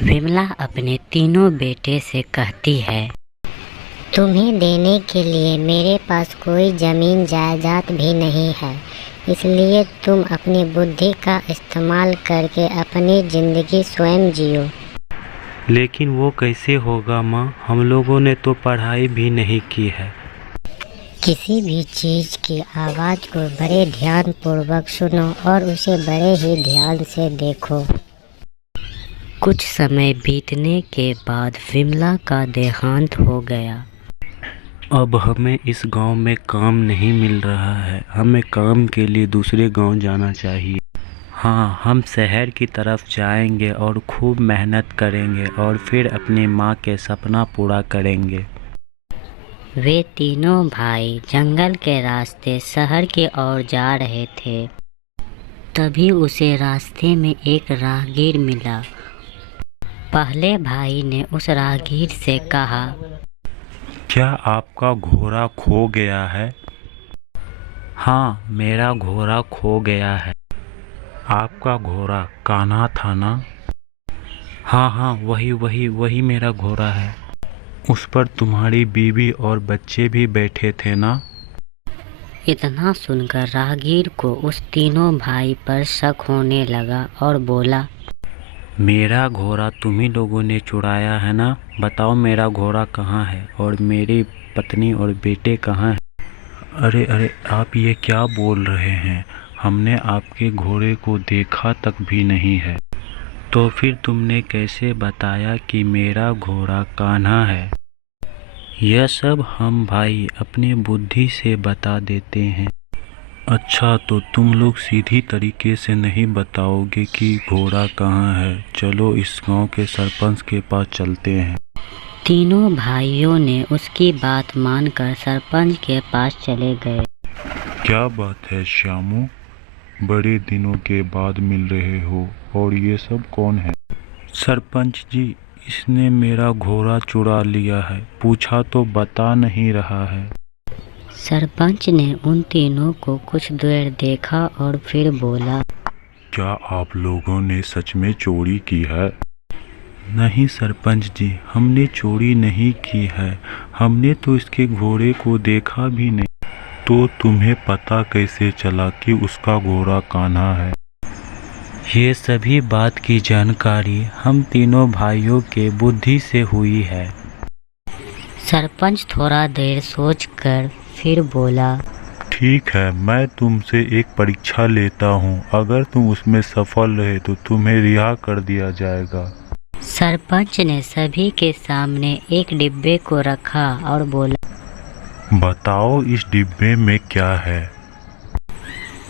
विमला अपने तीनों बेटे से कहती है, तुम्हें देने के लिए मेरे पास कोई ज़मीन जायदाद भी नहीं है, इसलिए तुम अपनी बुद्धि का इस्तेमाल करके अपनी ज़िंदगी स्वयं जियो। लेकिन वो कैसे होगा माँ, हम लोगों ने तो पढ़ाई भी नहीं की है। किसी भी चीज़ की आवाज़ को बड़े ध्यानपूर्वक सुनो और उसे बड़े ही ध्यान से देखो। कुछ समय बीतने के बाद विमला का देहांत हो गया। अब हमें इस गांव में काम नहीं मिल रहा है, हमें काम के लिए दूसरे गांव जाना चाहिए। हाँ, हम शहर की तरफ जाएंगे और खूब मेहनत करेंगे और फिर अपनी माँ के सपना पूरा करेंगे। वे तीनों भाई जंगल के रास्ते शहर की ओर जा रहे थे। तभी उसे रास्ते में एक राहगीर मिला। पहले भाई ने उस राहगीर से कहा, क्या आपका घोड़ा खो गया है? हाँ, मेरा घोड़ा खो गया है। आपका घोड़ा कान्हा था ना? हाँ, वही मेरा घोड़ा है। उस पर तुम्हारी बीवी और बच्चे भी बैठे थे ना? इतना सुनकर राहगीर को उस तीनों भाई पर शक होने लगा और बोला, मेरा घोड़ा तुम्ही लोगों ने चुराया है ना? बताओ मेरा घोड़ा कहाँ है और मेरी पत्नी और बेटे कहाँ हैं? अरे, आप ये क्या बोल रहे हैं? हमने आपके घोड़े को देखा तक भी नहीं है। तो फिर तुमने कैसे बताया कि मेरा घोड़ा कान्हा है? यह सब हम भाई अपनी बुद्धि से बता देते हैं। अच्छा, तो तुम लोग सीधी तरीके से नहीं बताओगे कि घोड़ा कहाँ है? चलो इस गांव के सरपंच के पास चलते हैं। तीनों भाइयों ने उसकी बात मानकर सरपंच के पास चले गए। क्या बात है श्यामू, बड़े दिनों के बाद मिल रहे हो और ये सब कौन है? सरपंच जी, इसने मेरा घोड़ा चुरा लिया है, पूछा तो बता नहीं रहा है। सरपंच ने उन तीनों को कुछ देर देखा और फिर बोला, क्या आप लोगों ने सच में चोरी की है? नहीं सरपंच जी, हमने चोरी नहीं की है। हमने तो इसके घोड़े को देखा भी नहीं। तो तुम्हें पता कैसे चला कि उसका घोड़ा कान्हा है? ये सभी बात की जानकारी हम तीनों भाइयों के बुद्धि से हुई है। सरपंच थोड़ा देर सोचकर फिर बोला, ठीक है, मैं तुमसे एक परीक्षा लेता हूँ। अगर तुम उसमें सफल रहे तो तुम्हें रिहा कर दिया जाएगा। सरपंच ने सभी के सामने एक डिब्बे को रखा और बोला, बताओ इस डिब्बे में क्या है?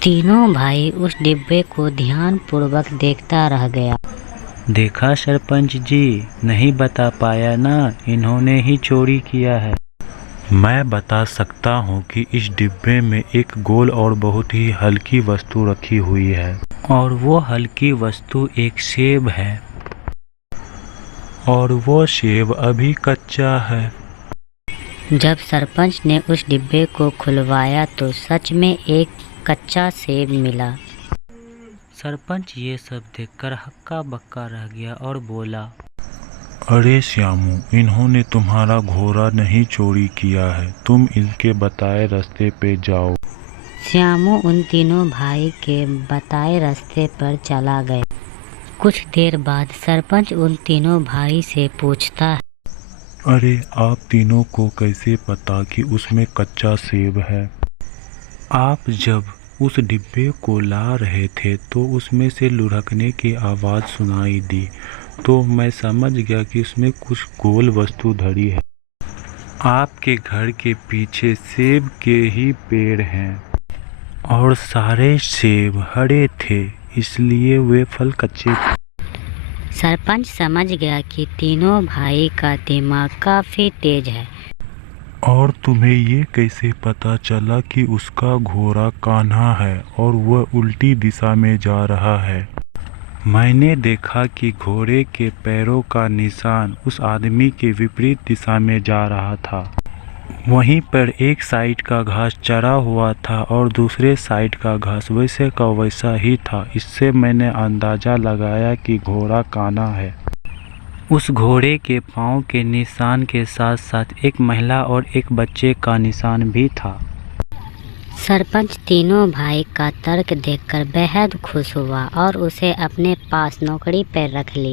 तीनों भाई उस डिब्बे को ध्यानपूर्वक देखता रह गया। देखा सरपंच जी, नहीं बता पाया ना, इन्होंने ही चोरी किया है। मैं बता सकता हूँ कि इस डिब्बे में एक गोल और बहुत ही हल्की वस्तु रखी हुई है। और वो हल्की वस्तु एक सेब है। और वो सेब अभी कच्चा है। जब सरपंच ने उस डिब्बे को खुलवाया तो सच में एक कच्चा सेब मिला। सरपंच ये सब देखकर हक्का बक्का रह गया और बोला, अरे श्यामू, इन्होंने तुम्हारा घोड़ा नहीं चोरी किया है। तुम इनके बताए रास्ते पे जाओ। श्यामू उन तीनों भाई के बताए रास्ते पर चला गया। कुछ देर बाद सरपंच उन तीनों भाई से पूछता है, अरे, आप तीनों को कैसे पता कि उसमें कच्चा सेब है? आप जब उस डिब्बे को ला रहे थे तो उसमें से लुढ़कने की आवाज़ सुनाई दी, तो मैं समझ गया कि उसमें कुछ गोल वस्तु धरी है। आपके घर के पीछे सेब के ही पेड़ हैं और सारे सेब हरे थे, इसलिए वे फल कच्चे थे। सरपंच समझ गया कि तीनों भाई का दिमाग काफी तेज है। और तुम्हें ये कैसे पता चला कि उसका घोड़ा कान्हा है और वह उल्टी दिशा में जा रहा है? मैंने देखा कि घोड़े के पैरों का निशान उस आदमी के विपरीत दिशा में जा रहा था। वहीं पर एक साइड का घास चरा हुआ था और दूसरे साइड का घास वैसे का वैसा ही था। इससे मैंने अंदाज़ा लगाया कि घोड़ा कान्हा है। उस घोड़े के पाँव के निशान के साथ साथ एक महिला और एक बच्चे का निशान भी था। सरपंच तीनों भाई का तर्क देखकर बेहद खुश हुआ और उसे अपने पास नौकरी पर रख लिया।